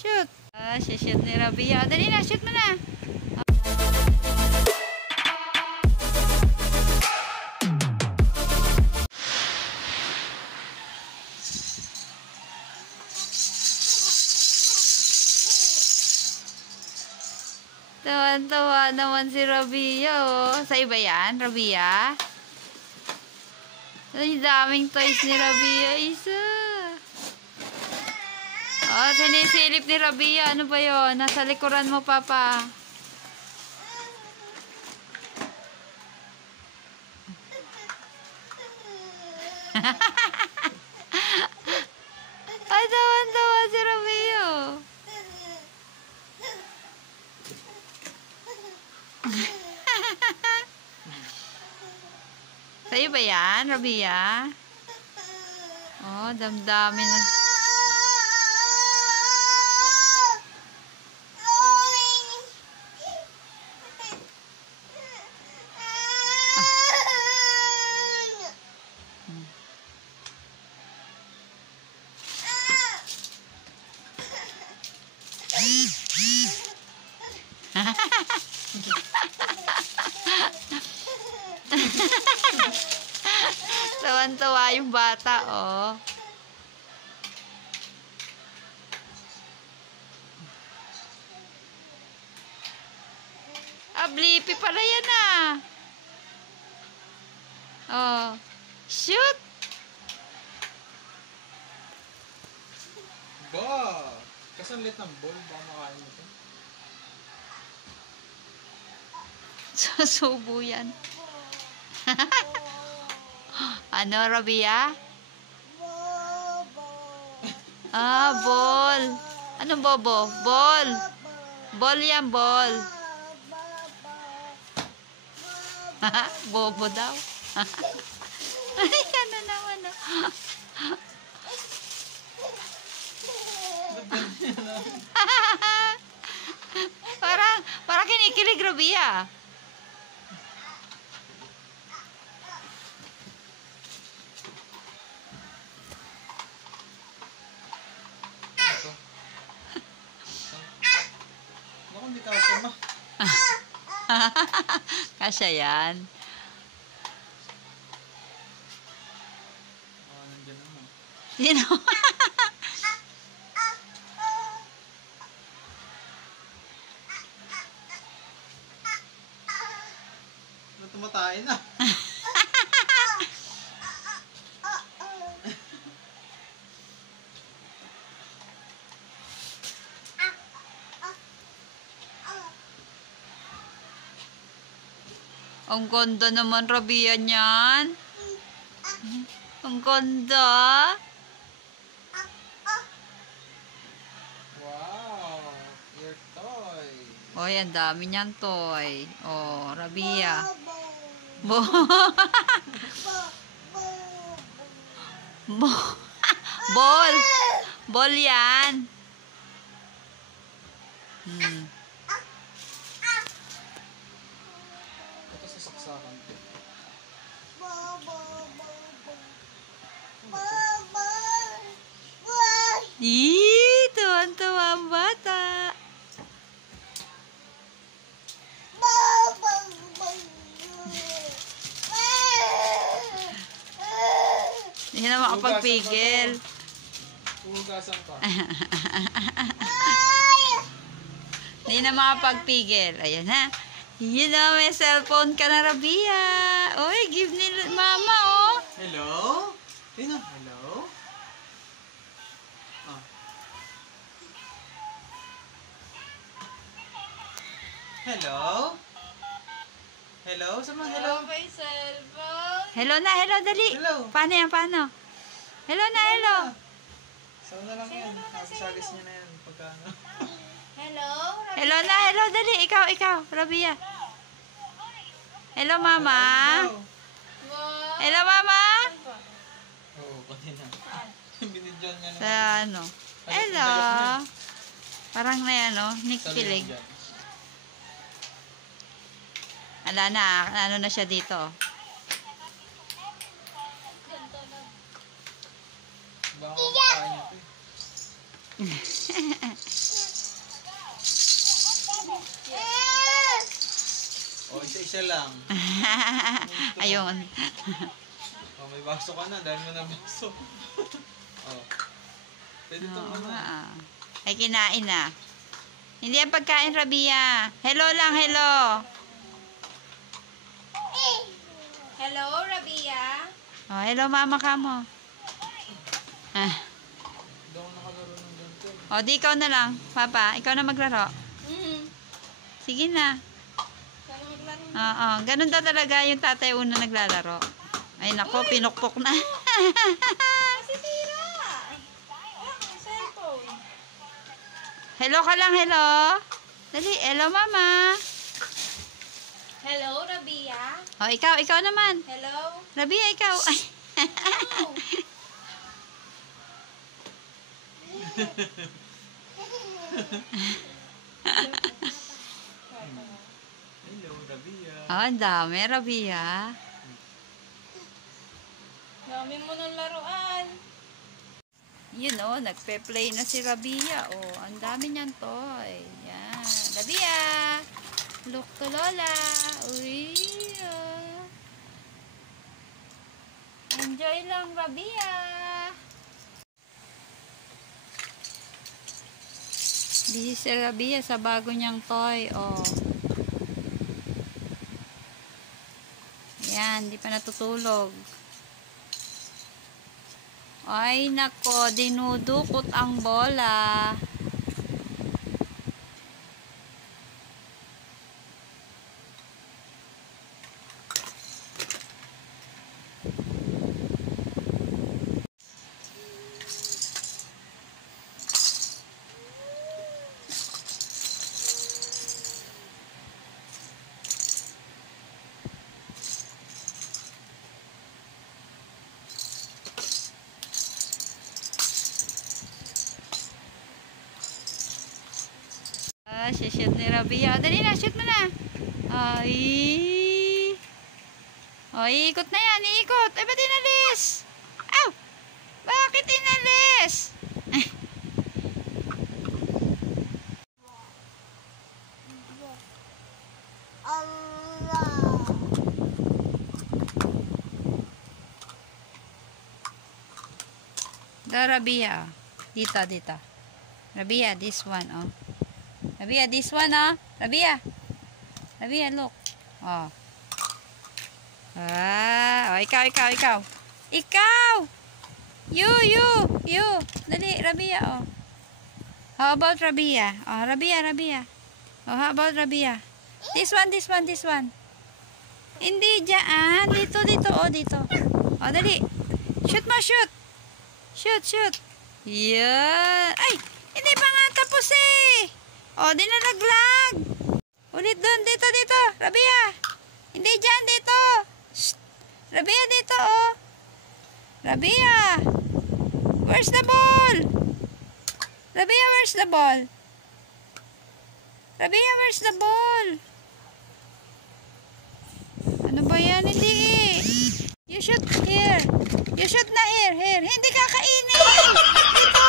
Shoot. Shoot ni Rabia. Dali na, shoot mo na. Tawan-tawa naman si Rabia, oh. Sa iba yan, Rabia? Ang daming toys ni Rabia, isa. Oh, sinisilip ni Rabia. Ano ba yun? Nasa likuran mo, Papa. Ay, tawan-tawa si Rabia. Sa'yo ba yan, Rabia? Oh, damdamin na. Tawan-tawa yung bata, oh. Blippi pala yan, ah. Oh. Shoot! Ba! Kasanlit ng ball. Baka makain mo ito. Susubo yan. Ano, Rabia? Ball. Anong bobo? Ball. Ball yan, ball. Bobo daw. Ay, ano naman, no? Parang kinikilig, Rabia. Hindi ka ma. Kasya yan. Nandiyan naman. Sino? Tumatay na. Ang ganda naman, Rabia, niyan. Ang ganda. Wow, your toy. Oy, ang dami niyan toy. Oh, Rabia. Ball. Ball yan. Ito sa saksakan. Tuwan-tuwa ang bata. Hindi na makapagpigil. Hugasan pa. Hindi na makapagpigil. Ayan na. Yun na, may cellphone ka na, Rabia. Oy, give ni mama, oh. Hello? Hello? Ah. Hello? Hello? Sama, hello? May cellphone. Hello na, hello, dali. Hello. Paano yan, paano? Hello na, hello. Sama na lang yan. Sagis niya na yan. Pagka ano. Hello? Hello na, hello, dali. Ikaw, Rabia. Hello, mama. Wow. Hello, mama. Oo, kanina. Binidyan niya na. Sa ano? Hello. Parang na yan, oh. Nick Pilig. Ala na, ano na siya dito. Baka makain niya ito eh. Isa-isa lang. Ayun. Oh, may baso ka na. Dahil mo na baso. Oh. Pwede itong Oo ano. nga. Ay, kinain na. Hindi ang pagkain, Rabia. Hello lang, hello. Hello, Rabia. Oh, hello, mama ka mo. Ah. Hindi ako nakalaro ng ganito. O, di ikaw na lang. Papa, ikaw na maglaro. Sige na. Sana maglaro. Oo, ganun daw talaga yung tatay una naglalaro. Ay, nako, pinukpok na. Kasi tira. Ang cellphone. Hello ka lang, hello. Dali, hello, mama. Hello, Rabia. O, ikaw naman. Hello. Rabia, ikaw. Ay. Oh. Hello, Rabia. Oh, ang dami, Rabia. Dami mo ng laruan. Yun o, nagpe-play na si Rabia. Oh, ang dami niyan toy. Yan. Rabia! Look to Lola. Uy, oh. Enjoy lang, Rabia. Busy si Rabia sa bago niyang toy. Oh. Yan, di pa natutulog. Ay, nako, dinudukot ang bola. Shoot ni Rabia. Dali na, shoot mo na. Ay. O, iikot na yan, iikot. Ay, ba't inalis? Aw! Bakit inalis? Da, Rabia. Dito, dito. Rabia, this one, oh. Rabia, this one, oh. Rabia. Rabia, look. Oh. Ah, oh, ikaw. Ikaw! You. Dali, Rabia, oh. How about Rabia? Oh, Rabia. Oh, how about Rabia? This one. Hindi dyan. Dito, oh, dito. Oh, dali. Shoot mo, shoot. Shoot. Yan. Ay, hindi pa nga tapos eh. Oh, di na naglag. Ulit doon, dito. Rabia. Hindi dyan, dito. Shh. Rabia, dito, oh. Rabia. Where's the ball? Rabia, where's the ball? Rabia, where's the ball? Ano ba yan? Hindi eh. You shoot here. You shoot na here. Hindi kakainin. Dito.